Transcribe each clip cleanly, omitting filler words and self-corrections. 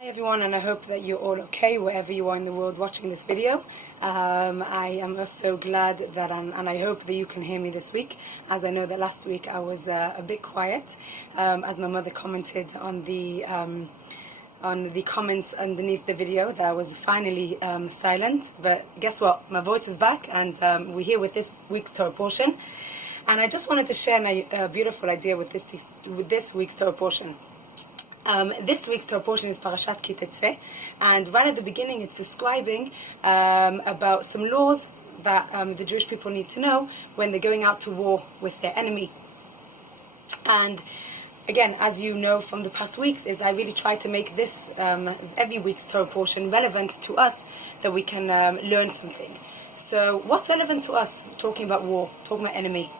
Hi everyone, and I hope that you're all okay wherever you are in the world watching this video. I am so glad that and I hope that you can hear me this week, as I know that last week I was a bit quiet, as my mother commented on the comments underneath the video that I was finally silent. But guess what? My voice is back, and we're here with this week's Torah portion. And I just wanted to share my beautiful idea with this week's Torah portion. This week's Torah portion is Parsha Ki Teitzei, and right at the beginning it's describing about some laws that the Jewish people need to know when they're going out to war with their enemy. And again, as you know from the past weeks, is I really try to make this every week's Torah portion relevant to us, that we can learn something. So what's relevant to us? Talking about war, talking about enemy,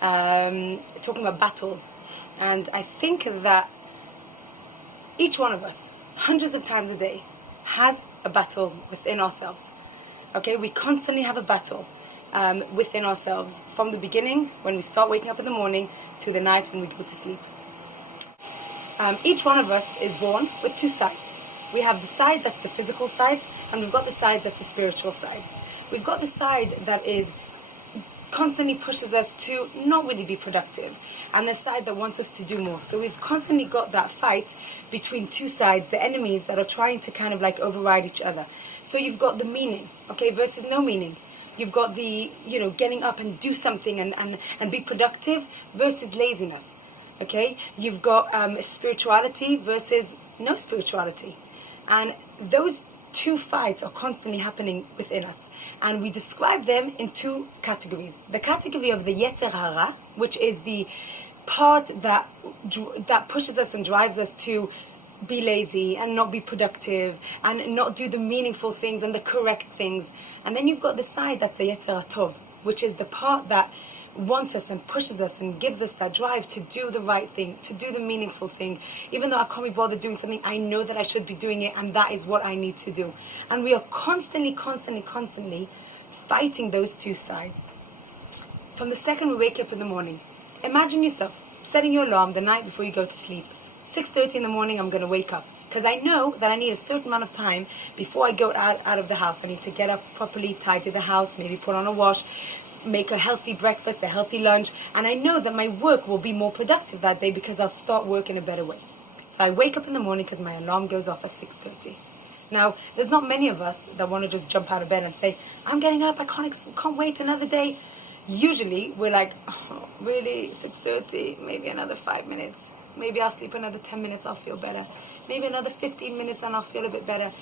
talking about battles. And I think that each one of us, hundreds of times a day, has a battle within ourselves. Okay, we constantly have a battle within ourselves, from the beginning, when we start waking up in the morning, to the night when we go to sleep. Each one of us is born with two sides. We have the side that's the physical side, and we've got the side that's the spiritual side. We've got the side that is constantly pushes us to not really be productive, and the side that wants us to do more. So we've constantly got that fight between two sides, the enemies that are trying to kind of like override each other. So you've got the meaning, okay, versus no meaning. You've got the, getting up and do something and be productive versus laziness, okay? You've got spirituality versus no spirituality. And those two fights are constantly happening within us, and we describe them in two categories. The category of the Yetzer Hara, which is the part that pushes us and drives us to be lazy and not be productive and not do the meaningful things and the correct things. And then you've got the side that's the Yetzer Tov, which is the part that wants us and pushes us and gives us that drive to do the right thing, to do the meaningful thing. Even though I can't be bothered doing something, I know that I should be doing it, and that is what I need to do. And we are constantly fighting those two sides. From the second we wake up in the morning, imagine yourself setting your alarm the night before you go to sleep. 6:30 in the morning, I'm going to wake up, because I know that I need a certain amount of time before I go out of the house. I need to get up properly, tidy the house, maybe put on a wash, make a healthy breakfast, a healthy lunch, and I know that my work will be more productive that day because I'll start work in a better way. So I wake up in the morning because my alarm goes off at 6:30. Now, there's not many of us that want to just jump out of bed and say, I'm getting up, I can't wait another day. Usually, we're like, oh, really, 6:30, maybe another 5 minutes. Maybe I'll sleep another 10 minutes, I'll feel better. Maybe another 15 minutes and I'll feel a bit better.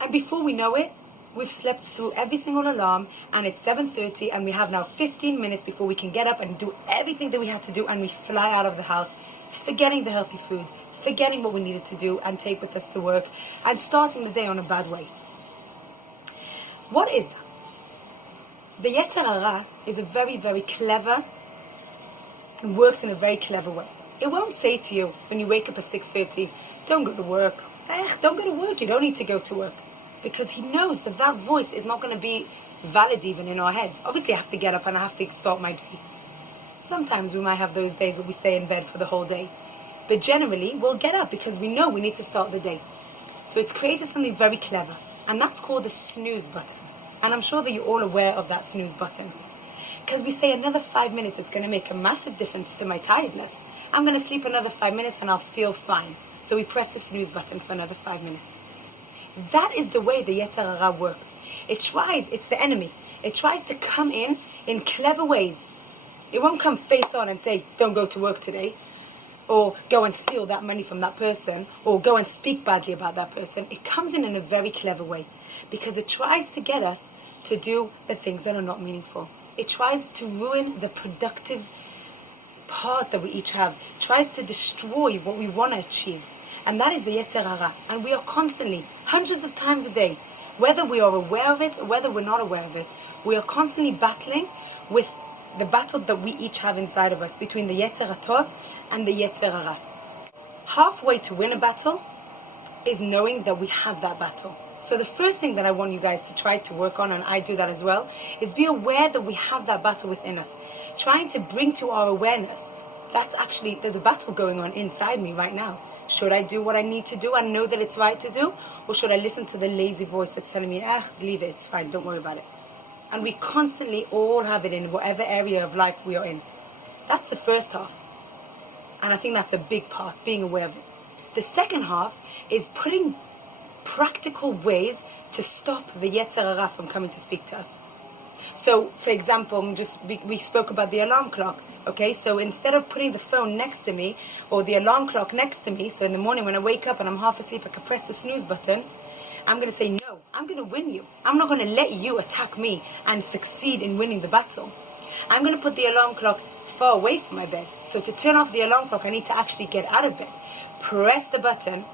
And before we know it, we've slept through every single alarm, and it's 7:30, and we have now 15 minutes before we can get up and do everything that we have to do, and we fly out of the house, forgetting the healthy food, forgetting what we needed to do and take with us to work, and starting the day on a bad way. What is that? The Yetzer Hara is a very, very clever and works in a very clever way. It won't say to you when you wake up at 6:30, don't go to work. Don't go to work, you don't need to go to work. Because he knows that voice is not going to be valid even in our heads. Obviously, I have to get up and I have to start my day. Sometimes we might have those days where we stay in bed for the whole day. But generally, we'll get up because we know we need to start the day. So it's created something very clever. And that's called the snooze button. And I'm sure that you're all aware of that snooze button. Because we say another 5 minutes, it's going to make a massive difference to my tiredness. I'm going to sleep another 5 minutes and I'll feel fine. So we press the snooze button for another 5 minutes. That is the way the Yetzer Hara works. It's the enemy. It tries to come in clever ways. It won't come face on and say, don't go to work today, or go and steal that money from that person, or go and speak badly about that person. It comes in a very clever way, because it tries to get us to do the things that are not meaningful. It tries to ruin the productive part that we each have. It tries to destroy what we want to achieve. And that is the Yetzer Hara. And we are constantly, hundreds of times a day, whether we are aware of it or whether we're not aware of it, we are constantly battling with the battle that we each have inside of us, between the Yetzer Tov and the Yetzer Hara. Halfway to win a battle is knowing that we have that battle. So the first thing that I want you guys to try to work on, and I do that as well, is be aware that we have that battle within us. Trying to bring to our awareness, there's a battle going on inside me right now. Should I do what I need to do and know that it's right to do? Or should I listen to the lazy voice that's telling me, leave it, it's fine, don't worry about it. And we constantly all have it in whatever area of life we are in. That's the first half. And I think that's a big part, being aware of it. The second half is putting practical ways to stop the Yetzer Hara from coming to speak to us. So, for example, we spoke about the alarm clock. Okay, so instead of putting the phone next to me or the alarm clock next to me, so in the morning when I wake up and I'm half asleep, I can press the snooze button, I'm going to say, no, I'm going to win you. I'm not going to let you attack me and succeed in winning the battle. I'm going to put the alarm clock far away from my bed. So to turn off the alarm clock, I need to actually get out of bed, press the button,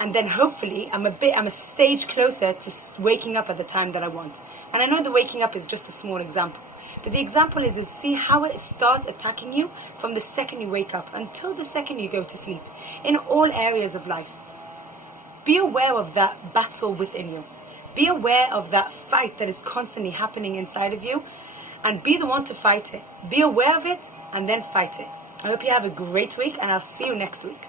and then hopefully I'm a stage closer to waking up at the time that I want. And I know the waking up is just a small example. But the example is see how it starts attacking you from the second you wake up until the second you go to sleep, in all areas of life. Be aware of that battle within you. Be aware of that fight that is constantly happening inside of you, and be the one to fight it. Be aware of it and then fight it. I hope you have a great week, and I'll see you next week.